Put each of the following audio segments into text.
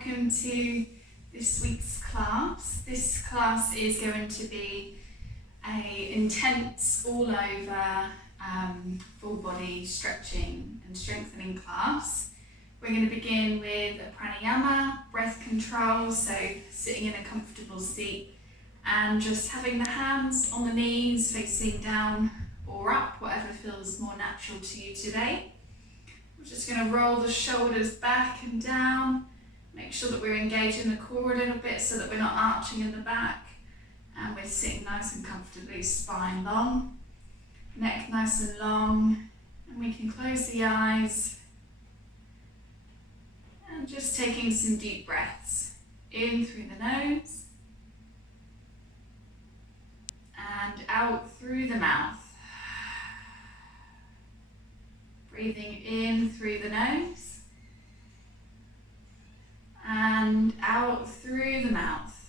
welcome to this week's class. This class is going to be a intense all over full body stretching and strengthening class. We're going to begin with a pranayama, breath control, so sitting in a comfortable seat and just having the hands on the knees facing down or up, whatever feels more natural to you today. We're just going to roll the shoulders back and down, make sure that we're engaging the core a little bit so that we're not arching in the back, and we're sitting nice and comfortably, spine long, neck nice and long, and we can close the eyes and just taking some deep breaths in through the nose and out through the mouth. Breathing in through the nose and out through the mouth.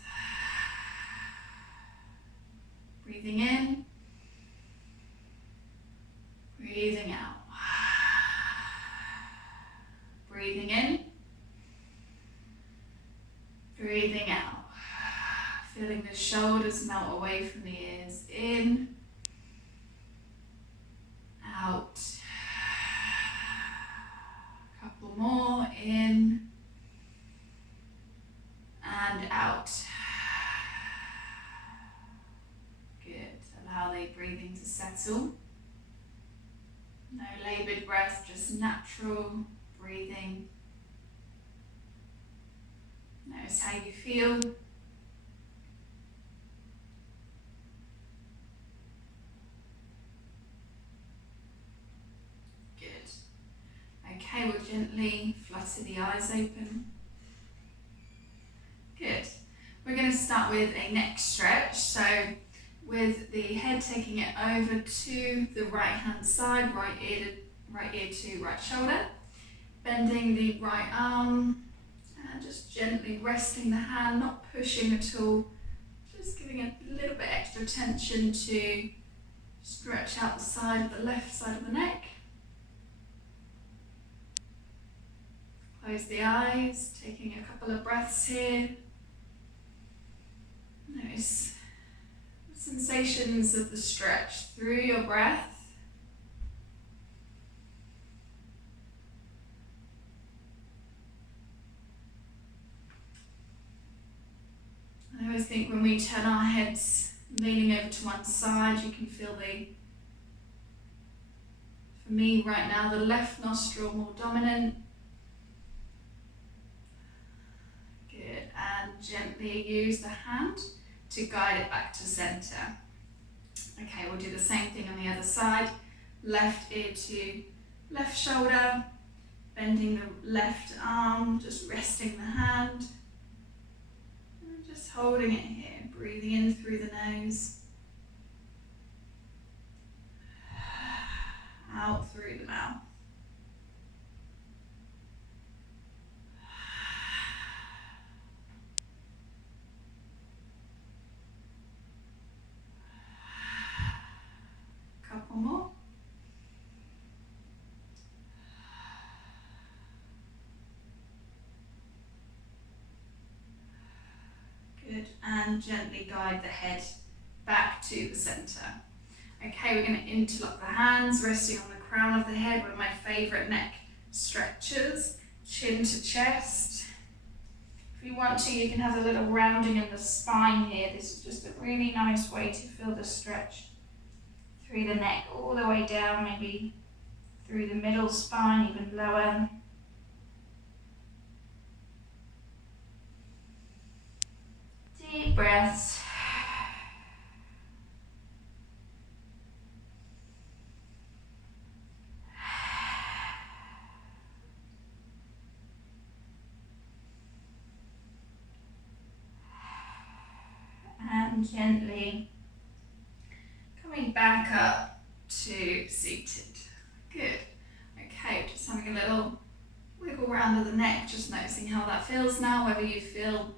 Breathing in, breathing out. Breathing in, breathing out. Feeling the shoulders melt away from the ears. In, out. Couple more, in and out. Good. Allow the breathing to settle. No laboured breath, just natural breathing. Notice how you feel. Okay, we'll gently flutter the eyes open. Good. We're going to start with a neck stretch. So with the head taking it over to the right hand side, right ear to right shoulder. Bending the right arm and just gently resting the hand, not pushing at all. Just giving a little bit extra tension to stretch out the side of the left side of the neck. Close the eyes, taking a couple of breaths here. Notice the sensations of the stretch through your breath. I always think when we turn our heads leaning over to one side, you can feel for me right now, the left nostril more dominant. And gently use the hand to guide it back to center. Okay, we'll do the same thing on the other side. Left ear to left shoulder, bending the left arm, just resting the hand, and just holding it here. Breathing in through the nose, out through the mouth. Couple more. Good, and gently guide the head back to the center. Okay, we're going to interlock the hands, resting on the crown of the head, one of my favorite neck stretches, chin to chest. If you want to, you can have a little rounding in the spine here. This is just a really nice way to feel the stretch through the neck, all the way down, maybe through the middle spine, even lower. Deep breaths. And gently coming back up to seated. Good. Okay, just having a little wiggle around of the neck, just noticing how that feels now, whether you feel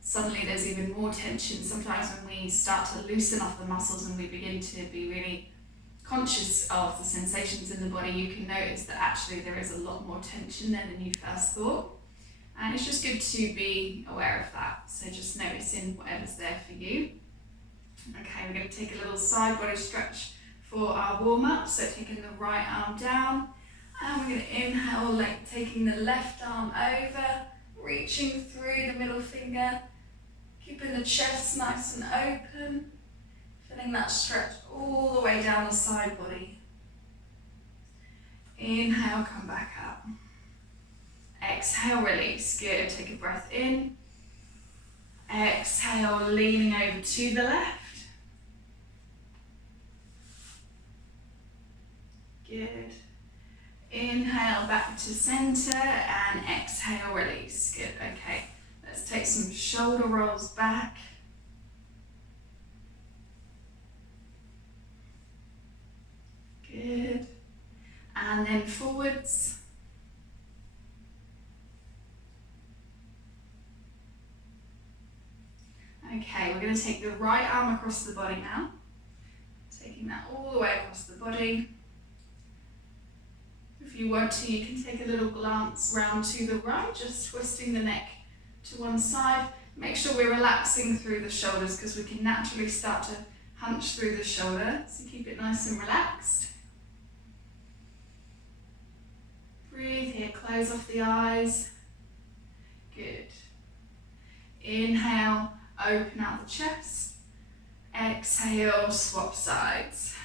suddenly there's even more tension. Sometimes when we start to loosen off the muscles and we begin to be really conscious of the sensations in the body, you can notice that actually there is a lot more tension there than you first thought. And it's just good to be aware of that. So just noticing whatever's there for you. Okay, we're going to take a little side body stretch for our warm-up. So taking the right arm down. And we're going to inhale, like taking the left arm over, reaching through the middle finger, keeping the chest nice and open, feeling that stretch all the way down the side body. Inhale, come back up. Exhale, release. Good. Take a breath in. Exhale, leaning over to the left. Good. Inhale, back to center, and exhale, release. Good. Okay. Let's take some shoulder rolls back. Good. And then forwards. Okay, we're going to take the right arm across the body now. Taking that all the way across the body. If you want to, you can take a little glance round to the right, just twisting the neck to one side. Make sure we're relaxing through the shoulders because we can naturally start to hunch through the shoulder. So keep it nice and relaxed. Breathe here, close off the eyes. Good. Inhale, open out the chest. Exhale, swap sides.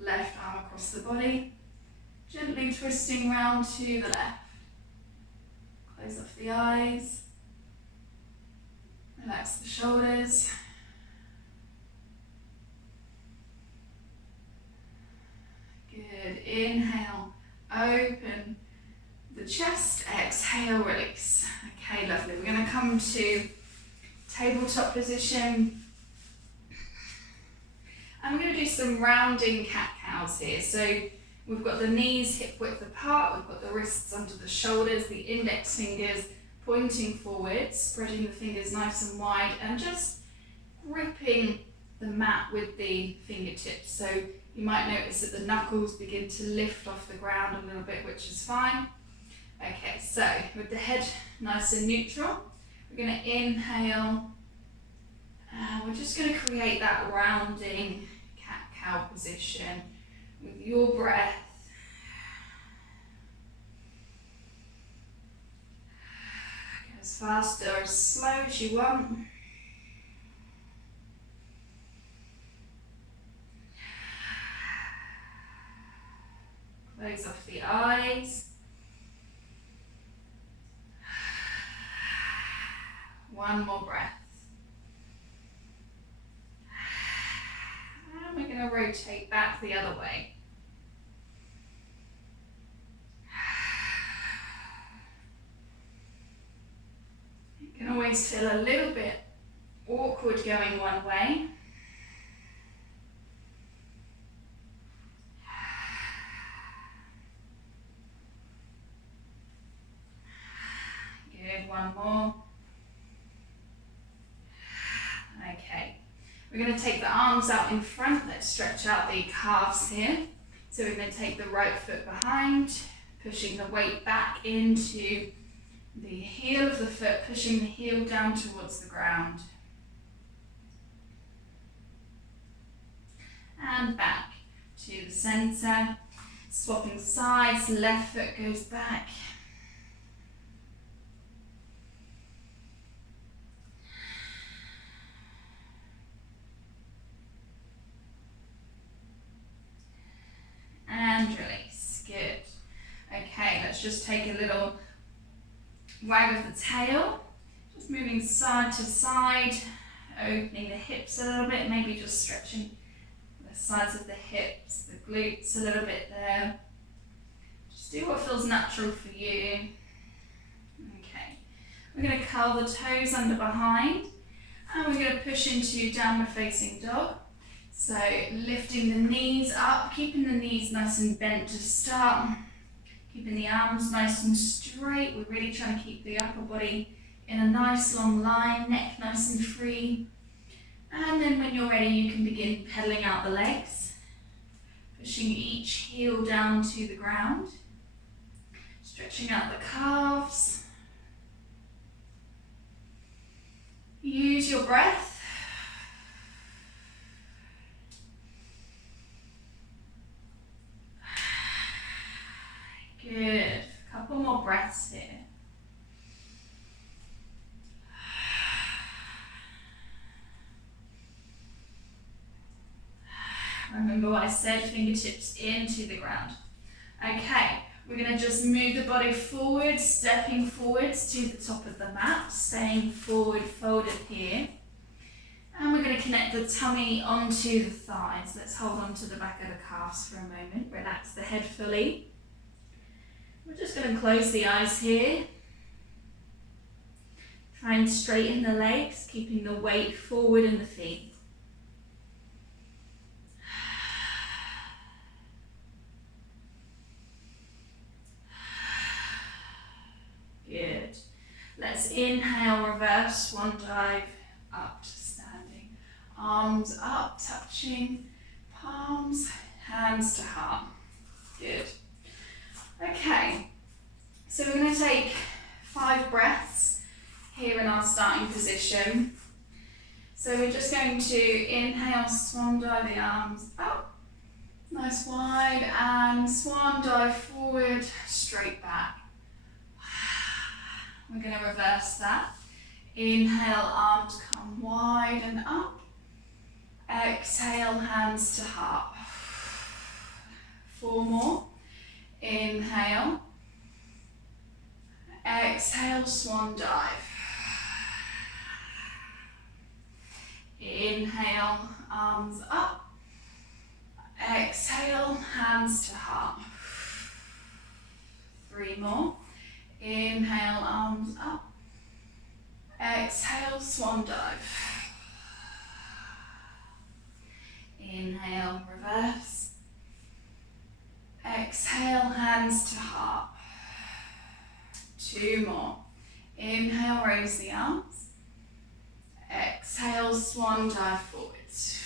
Left arm across the body. Gently twisting round to the left. Close off the eyes. Relax the shoulders. Good. Inhale, open the chest. Exhale, release. Okay, lovely. We're going to come to tabletop position. And we're going to do some rounding cat-cows here. So we've got the knees hip width apart, we've got the wrists under the shoulders, the index fingers pointing forward, spreading the fingers nice and wide, and just gripping the mat with the fingertips. So you might notice that the knuckles begin to lift off the ground a little bit, which is fine. Okay, so with the head nice and neutral, we're going to inhale. We're just going to create that rounding cat-cow position with your breath. Go as fast or as slow as you want. Close off the eyes. One more breath. And we're going to rotate back the other way. You can always feel a little bit awkward going one way. Good, one more. Okay, we're going to take the arms out in front. Let's stretch out the calves here. So we're going to take the right foot behind, pushing the weight back into the heel of the foot, pushing the heel down towards the ground. And back to the center. Swapping sides, left foot goes back. And release. Good. Okay, let's just take a little wag of the tail. Just moving side to side, opening the hips a little bit, maybe just stretching the sides of the hips, the glutes a little bit there. Just do what feels natural for you. Okay, we're going to curl the toes under behind, and we're going to push into downward facing dog. So lifting the knees up, keeping the knees nice and bent to start, keeping the arms nice and straight. We're really trying to keep the upper body in a nice long line, neck nice and free. And then when you're ready, you can begin pedaling out the legs, pushing each heel down to the ground, stretching out the calves. into your breath. Good. A couple more breaths here. Remember what I said, fingertips into the ground. Okay, we're going to just move the body forward, stepping forwards to the top of the mat, staying forward folded here. And we're going to connect the tummy onto the thighs. Let's hold on to the back of the calves for a moment. Relax the head fully. We're just going to close the eyes here. Try and straighten the legs, keeping the weight forward in the feet. Good. Let's inhale, reverse swan dive, up to standing. Arms up, touching, palms, hands to heart. Good. Okay, so we're going to take 5 breaths here in our starting position. So we're just going to inhale, swan dive the arms up, nice wide, and swan dive forward, straight back. We're going to reverse that. Inhale, arms come wide and up. Exhale, hands to heart. 4 more. Inhale. Exhale, swan dive. Inhale, arms up. Exhale, hands to heart. 3 more. Inhale, arms up. Exhale, swan dive. Inhale, reverse. Exhale, hands to heart. 2 more. Inhale, raise the arms. Exhale, swan dive forwards.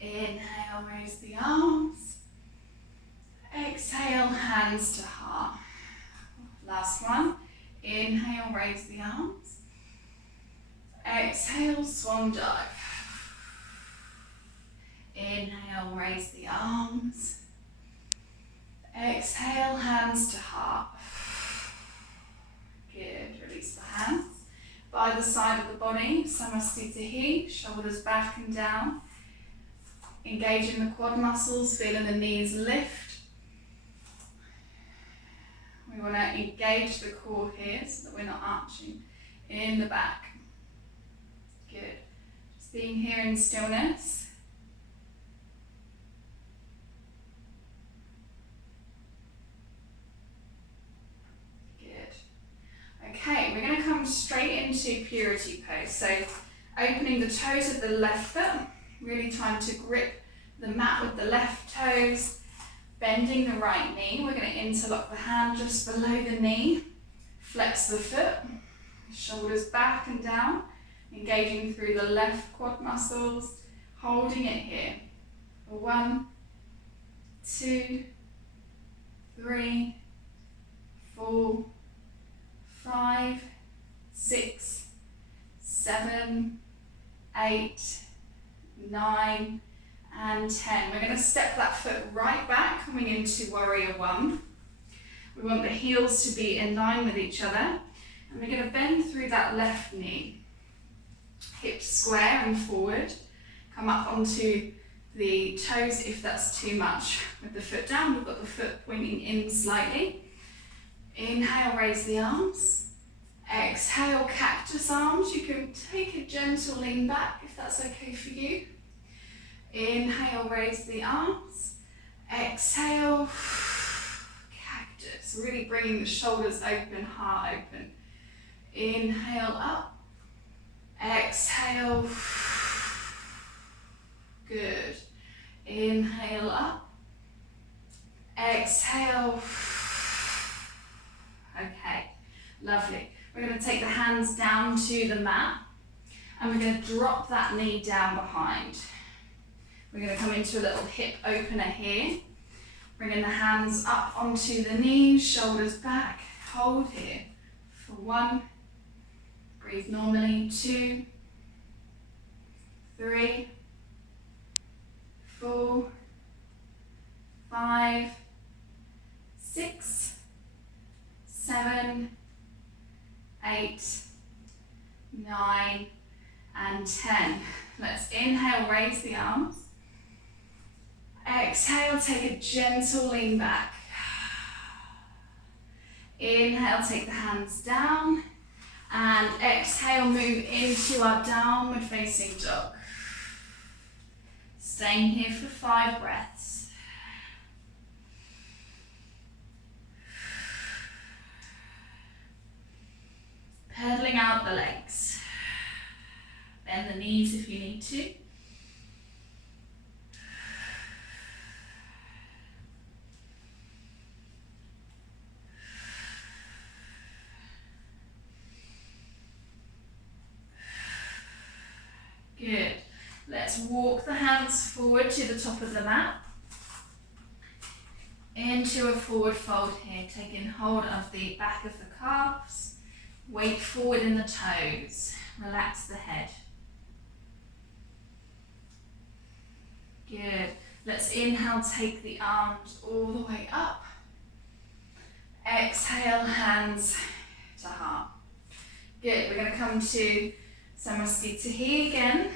Inhale, raise the arms. Exhale, hands to heart. Last one. Inhale, raise the arms. Exhale, swan dive. Inhale, raise the arms. Exhale, hands to heart. Good. Release the hands. By the side of the body, Namaste, shoulders back and down. Engaging the quad muscles, feeling the knees lift. We want to engage the core here so that we're not arching in the back. Good. Just being here in stillness. Okay, we're going to come straight into purity pose. So opening the toes of the left foot, really trying to grip the mat with the left toes, bending the right knee. We're going to interlock the hand just below the knee, flex the foot, shoulders back and down, engaging through the left quad muscles, holding it here. 1, 2, 3, 4, 5, 6, 7, 8, 9, and 10. We're going to step that foot right back, coming into warrior 1. We want the heels to be in line with each other, and we're going to bend through that left knee. Hips square and forward. Come up onto the toes if that's too much. With the foot down, we've got the foot pointing in slightly. Inhale, raise the arms. Exhale, cactus arms. You can take a gentle lean back if that's okay for you. Inhale, raise the arms. Exhale, cactus. Really bringing the shoulders open, heart open. Inhale up. Exhale. Good. Inhale up. Exhale. Okay, lovely. We're going to take the hands down to the mat and we're going to drop that knee down behind. We're going to come into a little hip opener here. Bringing the hands up onto the knees, shoulders back. Hold here for 1. Breathe normally. 2, 3, 4, 5, 6, 7, 8, 9, and 10. Let's inhale, raise the arms. Exhale, take a gentle lean back. Inhale, take the hands down. And exhale, move into our downward facing dog. Staying here for 5 breaths. Pedaling out the legs. Bend the knees if you need to. Good. Let's walk the hands forward to the top of the mat. Into a forward fold here, taking hold of the back of the calves. Weight forward in the toes. Relax the head. Good. Let's inhale, take the arms all the way up. Exhale, hands to heart. Good. We're going to come to Namaste again.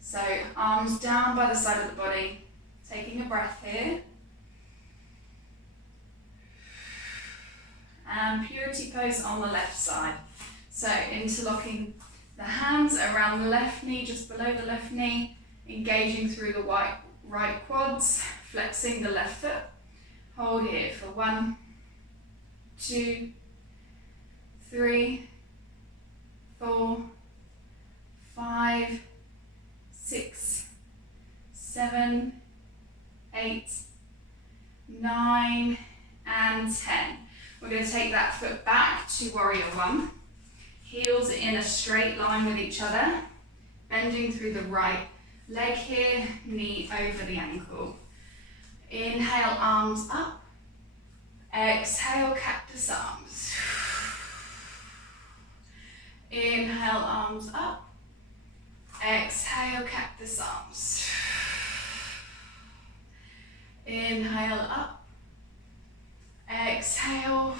So arms down by the side of the body, taking a breath here. And purity pose on the left side. So interlocking the hands around the left knee, just below the left knee, engaging through the right quads, flexing the left foot. Hold here for 1, 2, 3, 4, 5, 6, 7, 8, 9, and 10. We're going to take that foot back to warrior 1. Heels in a straight line with each other. Bending through the right leg here, knee over the ankle. Inhale, arms up. Exhale, cactus arms. Inhale, arms up. Exhale, cactus arms. Inhale, up. Exhale.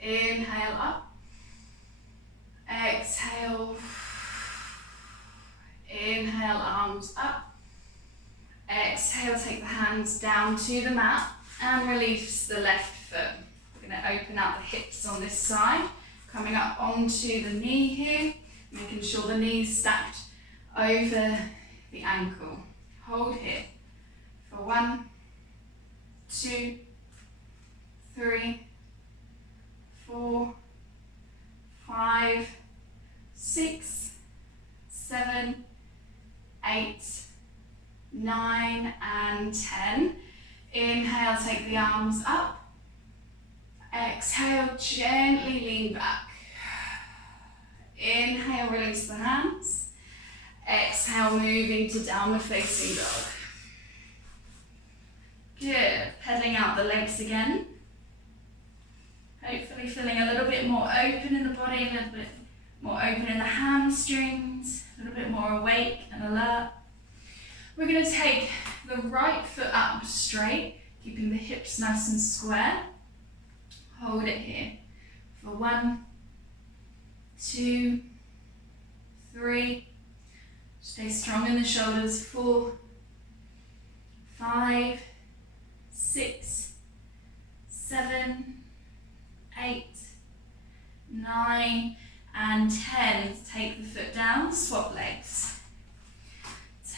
Inhale, up. Exhale. Inhale, arms up. Exhale, take the hands down to the mat and release the left foot. We're going to open out the hips on this side, coming up onto the knee here, making sure the knee's stacked over the ankle. Hold here for 1, 2, 3, 4, 5, 6, 7, 8, 9, and 10. Inhale, take the arms up. Exhale, gently lean back. Inhale, release the hands. Exhale, moving to downward facing dog. Good. Pedaling out the legs again. Hopefully feeling a little bit more open in the body, a little bit more open in the hamstrings, a little bit more awake and alert. We're going to take the right foot up straight, keeping the hips nice and square. Hold it here for 1, 2, 3. Stay strong in the shoulders. 4, 5, 6, 7, 8, 9, and 10. Take the foot down, swap legs.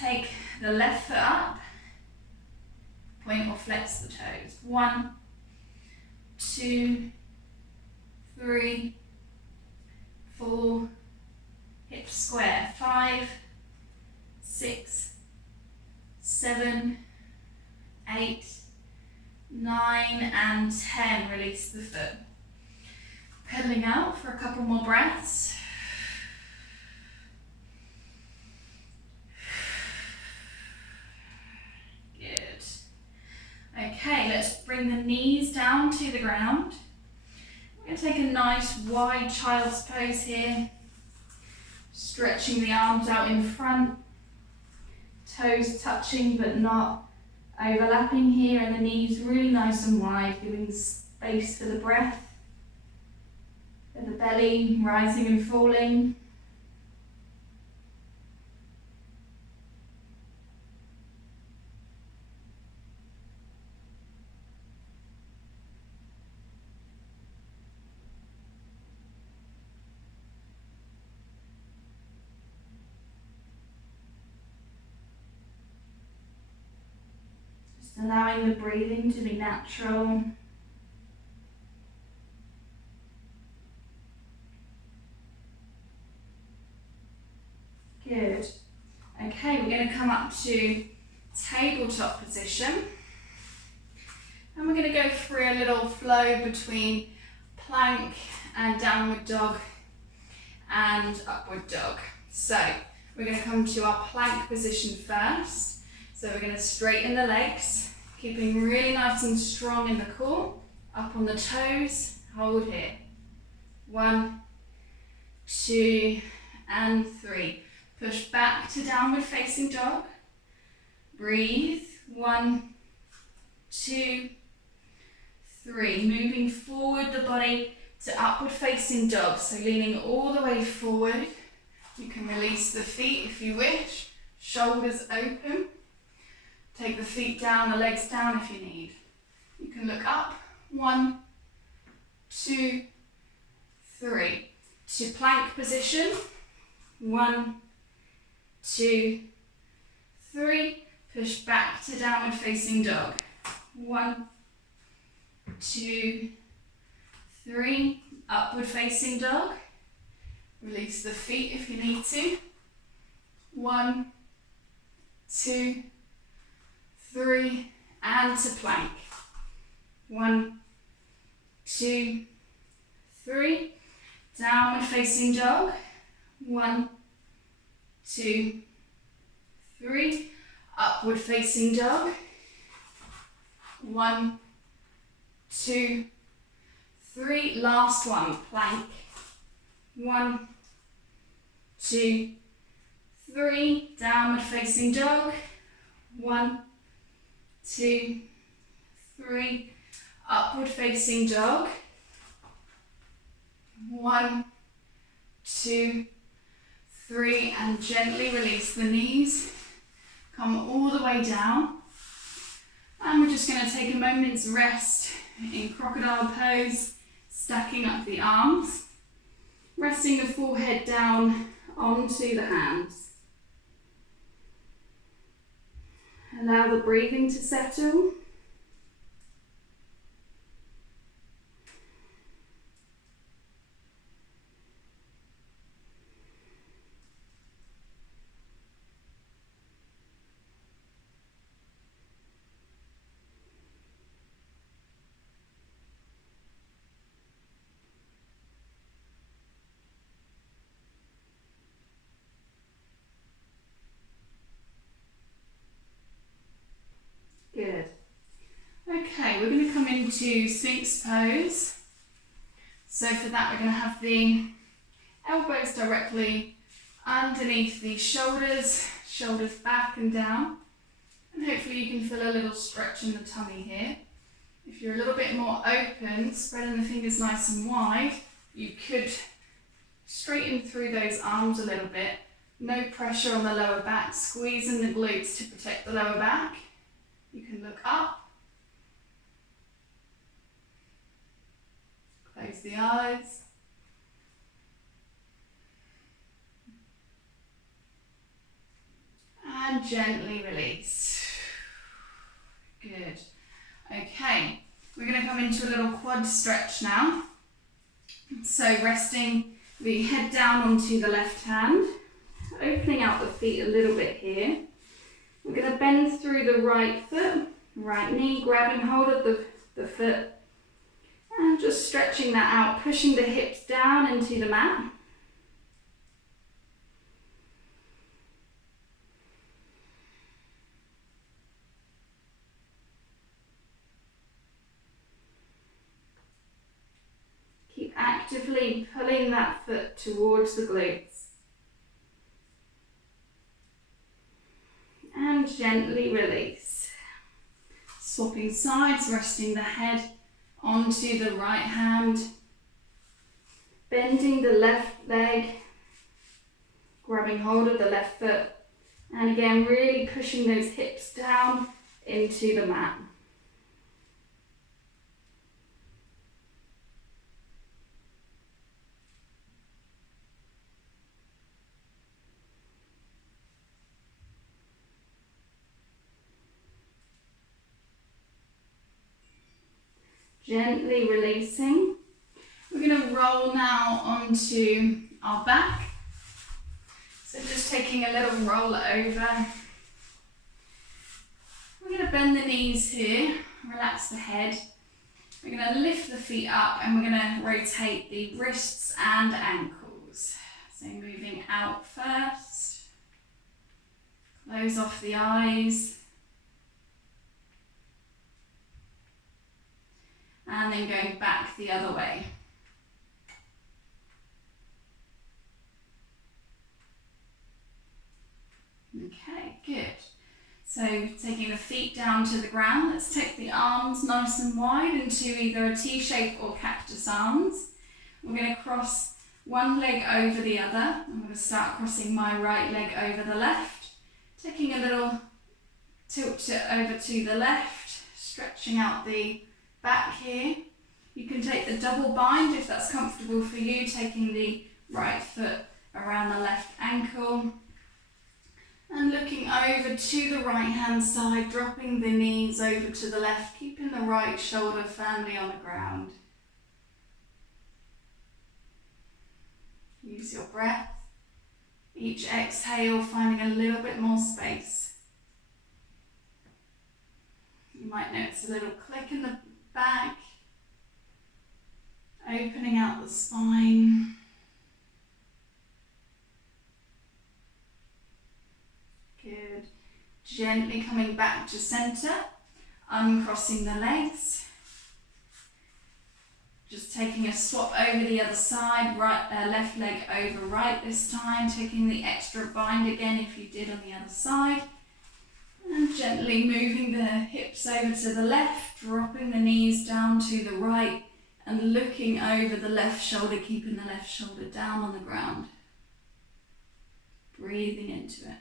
Take the left foot up, point or flex the toes. 1, 2, 3, 4, hips square. 5, 6, 7, 8, 9, and 10. Release the foot. Pedaling out for a couple more breaths. Okay, let's bring the knees down to the ground. We're going to take a nice wide child's pose here. Stretching the arms out in front. Toes touching but not overlapping here, and the knees really nice and wide, giving space for the breath. And the belly rising and falling. Just allowing the breathing to be natural. Good. Okay, we're going to come up to tabletop position. And we're going to go through a little flow between plank and downward dog and upward dog. So we're going to come to our plank position first. So we're going to straighten the legs, keeping really nice and strong in the core. Up on the toes, hold here. 1, 2, and 3. Push back to downward facing dog. Breathe. 1, 2, 3. Moving forward the body to upward facing dog. So leaning all the way forward. You can release the feet if you wish. Shoulders open. Take the feet down, the legs down if you need. You can look up. 1, 2, 3. To plank position. 1, 2, 3. Push back to downward facing dog. 1, 2, 3. Upward facing dog. Release the feet if you need to. 1, 2, 3. And to plank. 1, 2, 3. Downward facing dog. 1, 2, 3. Upward facing dog. 1, 2, 3. Last one, plank. 1, 2, 3. Downward facing dog. 1, 2, 3. Upward facing dog. 1, 2, 3, and gently release the knees. Come all the way down. And we're just going to take a moment's rest in crocodile pose, stacking up the arms, resting the forehead down onto the hands. Allow the breathing to settle. Good. Okay, we're going to come into Sphinx pose. So for that we're going to have the elbows directly underneath the shoulders, shoulders back and down. And hopefully you can feel a little stretch in the tummy here. If you're a little bit more open, spreading the fingers nice and wide, you could straighten through those arms a little bit. No pressure on the lower back, squeezing the glutes to protect the lower back. You can look up, close the eyes, and gently release. Good. Okay, we're going to come into a little quad stretch now. So resting the head down onto the left hand, opening out the feet a little bit here. We're going to bend through the right foot, right knee, grabbing hold of the foot and just stretching that out, pushing the hips down into the mat. actively pulling that foot towards the glutes. And gently release. Swapping sides, resting the head onto the right hand. Bending the left leg, grabbing hold of the left foot, and again really pushing those hips down into the mat. Gently releasing. We're going to roll now onto our back. So just taking a little roll over. We're going to bend the knees here, relax the head. We're going to lift the feet up and we're going to rotate the wrists and ankles. So moving out first. Close off the eyes. And then going back the other way. Okay, good. So taking the feet down to the ground, let's take the arms nice and wide into either a T-shape or cactus arms. We're going to cross one leg over the other. I'm going to start crossing my right leg over the left. Taking a little tilt over to the left, stretching out the back here. You can take the double bind if that's comfortable for you, taking the right foot around the left ankle. And looking over to the right hand side, dropping the knees over to the left, keeping the right shoulder firmly on the ground. Use your breath. Each exhale, finding a little bit more space. You might notice a little click in the back, opening out the spine. Good. Gently coming back to center, uncrossing the legs. Just taking a swap over the other side, left leg over right this time, taking the extra bind again if you did on the other side. And gently moving the hips over to the left, dropping the knees down to the right and looking over the left shoulder, keeping the left shoulder down on the ground. Breathing into it.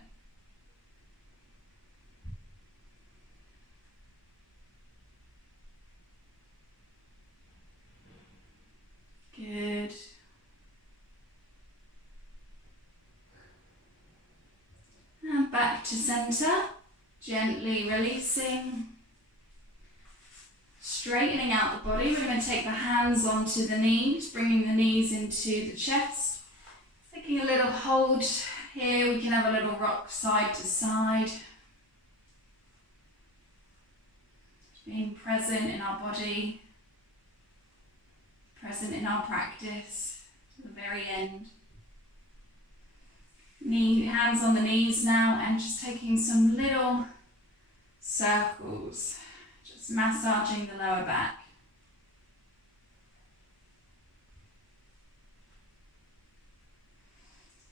Good. And back to center, gently releasing, straightening out the body. We're going to take the hands onto the knees, bringing the knees into the chest. Taking a little hold here, we can have a little rock side to side. Being present in our body. Present in our practice to the very end. Hands on the knees now and just taking some little circles, just massaging the lower back.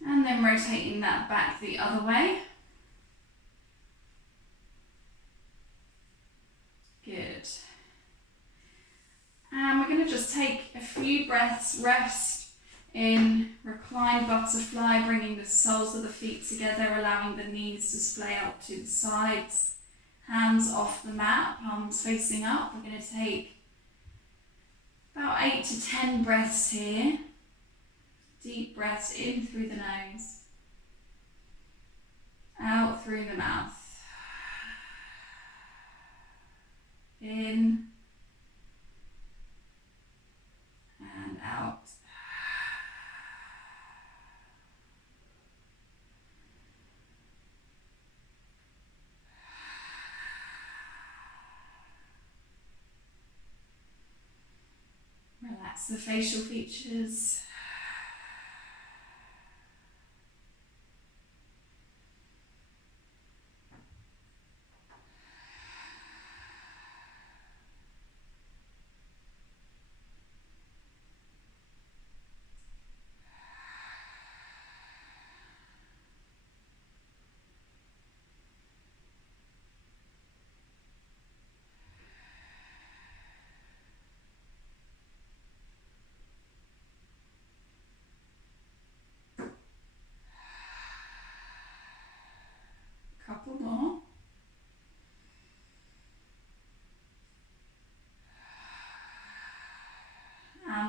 And then rotating that back the other way. Good. And we're going to just take a few breaths, rest in reclined butterfly, bringing the soles of the feet together, allowing the knees to splay out to the sides, hands off the mat, palms facing up. We're going to take about 8 to 10 breaths here. Deep breaths in through the nose, out through the mouth. In and out. Relax the facial features.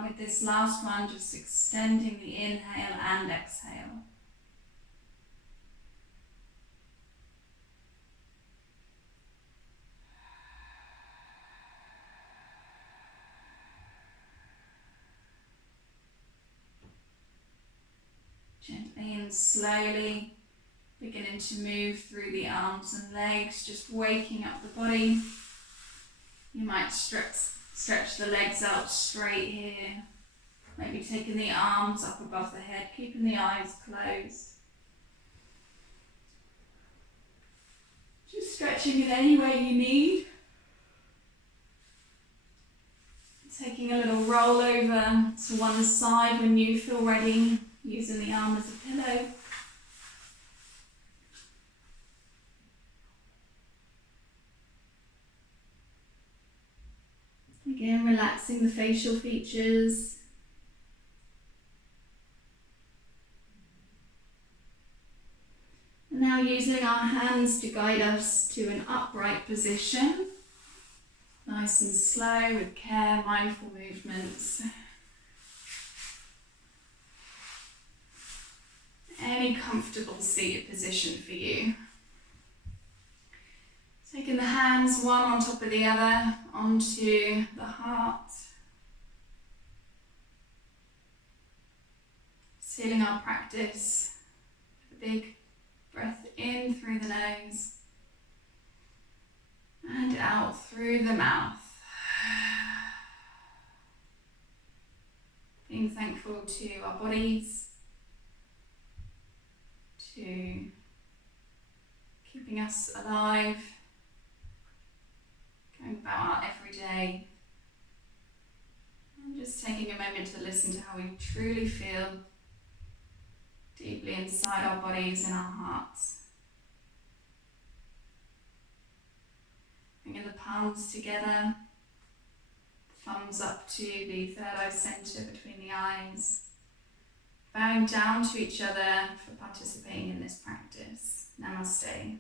And with this last one, just extending the inhale and exhale. Gently and slowly beginning to move through the arms and legs, just waking up the body. You might stretch the legs out straight here. Maybe taking the arms up above the head, keeping the eyes closed. Just stretching it any way you need. Taking a little roll over to one side when you feel ready, using the arm as a pillow. Again, relaxing the facial features. And now using our hands to guide us to an upright position. Nice and slow with care, mindful movements. Any comfortable seated position for you. Taking the hands one on top of the other onto the heart. Sealing our practice with a big breath in through the nose and out through the mouth. Being thankful to our bodies, to keeping us alive, going about our everyday, and just taking a moment to listen to how we truly feel deeply inside our bodies and our hearts. Bringing the palms together, thumbs up to the third eye centre between the eyes, bowing down to each other for participating in this practice. Namaste.